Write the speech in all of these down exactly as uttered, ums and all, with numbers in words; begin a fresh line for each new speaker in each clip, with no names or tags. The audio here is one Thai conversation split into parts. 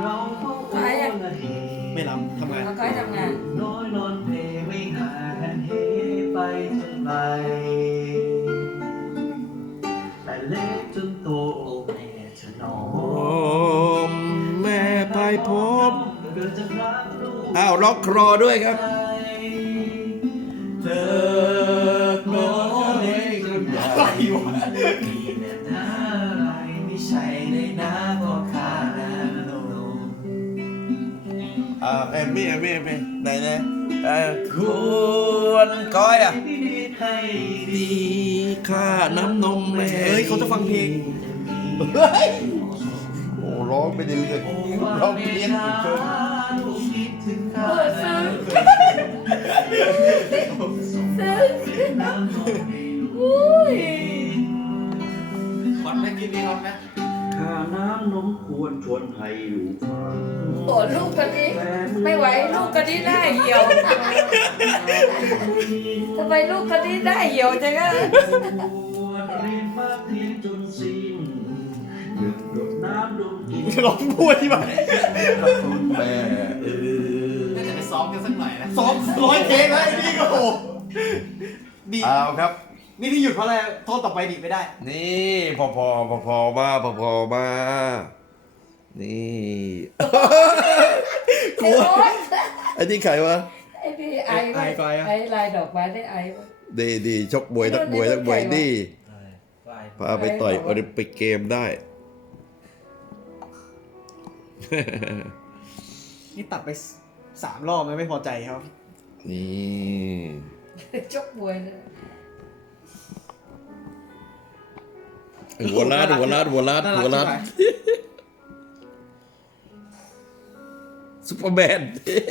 ใครอ่ะ
ไม่รับทำงาน
เขาให้ทำงาน
น้อยนอนเพไม่หากันเฮไปจนไรแต่เล็กจนโตโอ้แม่จะนอ
โอ้แม่พายพบ
เกิดจากรักลูก
อ้าวล็อกครอด้วยครับ
เธอโง่เล็กจนใหญ่มีแม่น้าอะไรไม่ใช่ในน้าก็ข้าน้ำนม
อ่าเอ็มมี่เอ็มมี่เอ็มมี่ไหนนะเออควรก้อยอ่ะ
ให้ดี
ดีค่าน้ำนมแม่
เฮ้ยเขาจะฟังเพลง
เฮ้ยโอ้ร้องไม่ได้เรื่องร้องเพี้ยนเกิน
ลูกคิดถึงข้า
เออซึ้งซึ้ง
น้ำนมให้ลูก
อุ้ย
ฮอตไหมกินดีฮอตไหม
ข้าน้ำนมควรชวนให้ลูกฟัง
โอ้ลูกคนนี้ไม่ไหวลูกคนนี้ได้เหี่ยวทำไมลูกคนนี้ได้เหี่ยวจังอะ
ควรเรียนมากเรียนจนสิ้นหนึ่งหยดน้ำดมกิน
ร้องพูดที่บ้าน
คุณแม่เออ
น่าจะไปซ้อมกันสักหน่อยนะซ้อมร้อยเพลงแล้วไอ้นี่ก็โอ้ดี
เอาครับ
นี่ที่หยุดเพราะอะไรโทษต่อไปดีไม่ได้
นี่พอพอพอพอมาพอพอมา นี่
ไอ้โอ๊ต
ไอ้นี่ใครวะ
ไอ้พี่ไอ้
ไอ้ไอ้ไอ้
ไอ้ลายดอกไม้ได้ไอ้ปะ
ดีดีชกมวยนักมวยนักมวยนี่
ไป
พาไปต่อยโอลิมปิกเกมได้
นี่ตัดไปสามรอบแล้วไม่พอใจครับ
นี่
ชกมวยเลย
หัวล้านหัวล้านหัวล้านหัวล้านซุปเปอร์แมน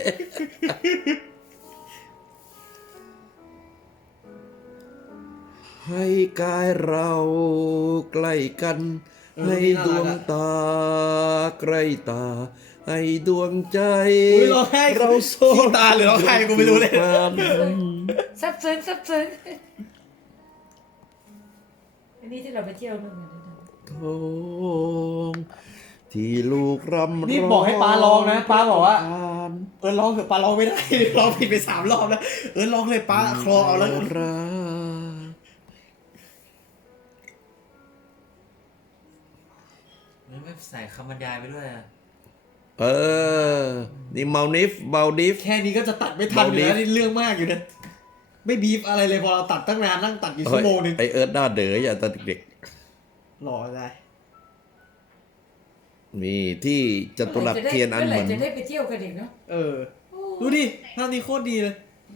ให้กายเราใกล้กัน ให้ดวงตาใกล้ตา ให้ดวงใจ
อุ้ยร้องไห้
เราโซ
ขี้ตาหรือร้องไห้กูไม่รู้เลย
กัน
ซับซึ้งซับซึ้งอันนี้ที่เราไปเที่ยวนู่นกันนะ
ทงที่ลูกรำ
นี่บอกให้ปาร้องนะปาบอกว่า
อ่น
เออร้องเถอะปาร้องไม่ได้ ร้องผิดไปสามรอบแล้วเออร้องเลยปาคลอเอาแล้ว
รัก
ไม่ใส่คำบรรยายไปด้วยอ่ะ
เออ นี่เมานิฟเมานิฟ
แค่นี้ก็จะตัดไม่ทันอยู่แล้ว
เบาดี
นี่เรื่องมากอยู่นะไม่บีฟอะไรเลยพอเราตัดตั้งนานนั่งตัดอยู่ชั่วโมงนึง
ไอเอิร์ธหน้าเด๋ออย่าตอนเด็ก
หล่ออะไร
ๆนี่ที่จตุรัสเทียนอันเหมือน
เมื่อไหร่จะได้ไปเที่ยวกันอีกเนาะ
เออดูดิภาพนี้โคตรดีเลย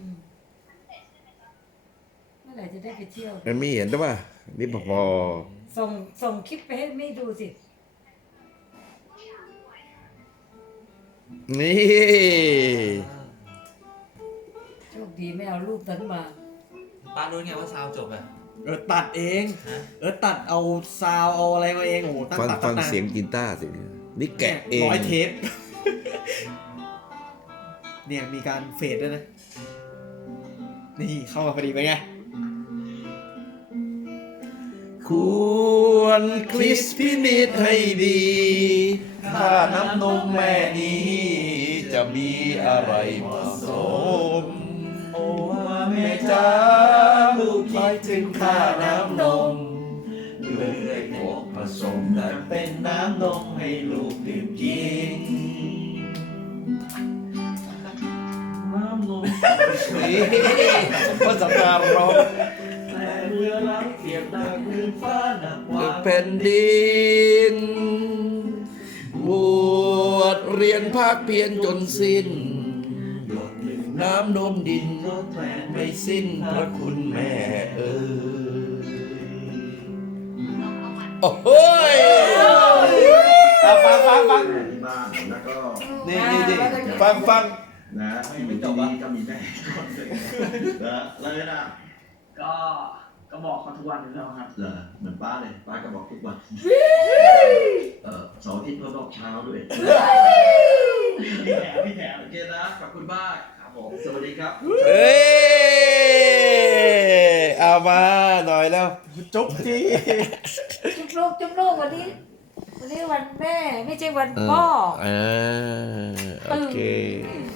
เมื่อไหร่จะได้ไปเที่ยว
มันไม่เห็นใช่ป่ะนี่พอ
ส่งส่งคลิปไปให้ไม่ดูสิ
นี่
โชคดีไม่เอารูปนั้นมา
ป้ารู้ไงว่าซาวจบอ่ะ
เออตัดเอง
ฮะ
เออตัดเอาซาวเอาอะไรมาเองโอ้โหตั้ง
ฟัง
ตัด
ฟั
ตั้
ง
งนาน
เสียงกีตาร์สินี่แกะเอง
ร้อยเทป เนี่ยมีการเฟดด้วยนะ นี่เข้ามาพอดีไปไง
ควรคลิสพินิจให้ดี ถ้าน้ำนมแม่นี้ จะมีอะไรผสม
โอ้ว่าแม่จ้าลูกคิดถึงข้าน้ำนมเลยพวกผสมกันเป็นน้ำนมให้ลูกดื่มกินน้ำนม
นี่ก็สำการร้อง
แต่เมื่อรักเทียบดังพื้นฟ้าหนักกว่า
แผ่นดินบวชเรียนภาคเพียรจนสิ้น
หยดหนึ่ง
น้ำนมดิน
ทดแทน
ไม่สิ้นพระคุณแม่เออโอ้โหย
ฟังฟังฟังฟัง
แม่ที่บ้านแล้วก็
นี่นี่นี่ฟังฟัง
นะไม่ไม่จบอ่ะก็มีแม่คนหนึ่งนะเลยนะ
ก็ก็บอกเขาทุกวันอยู่แล้วครับ
เหรอเหมือนป้าเลยป้าก็บอกทุกวันเออเสาร์อาทิตย์ก็บอกเช้าด้วย
พี่แถมพี่แถม
โอเคนะขอบคุณมากครับผมสวัสดีครับ
เอ้ยเอามาหน่อยแล้ว
จุ๊บที
จุ๊บโลกจุ๊บโลกวันนี้ ววันนี้วันแม่ไม่ใช่วันพ่อ
เออโอเค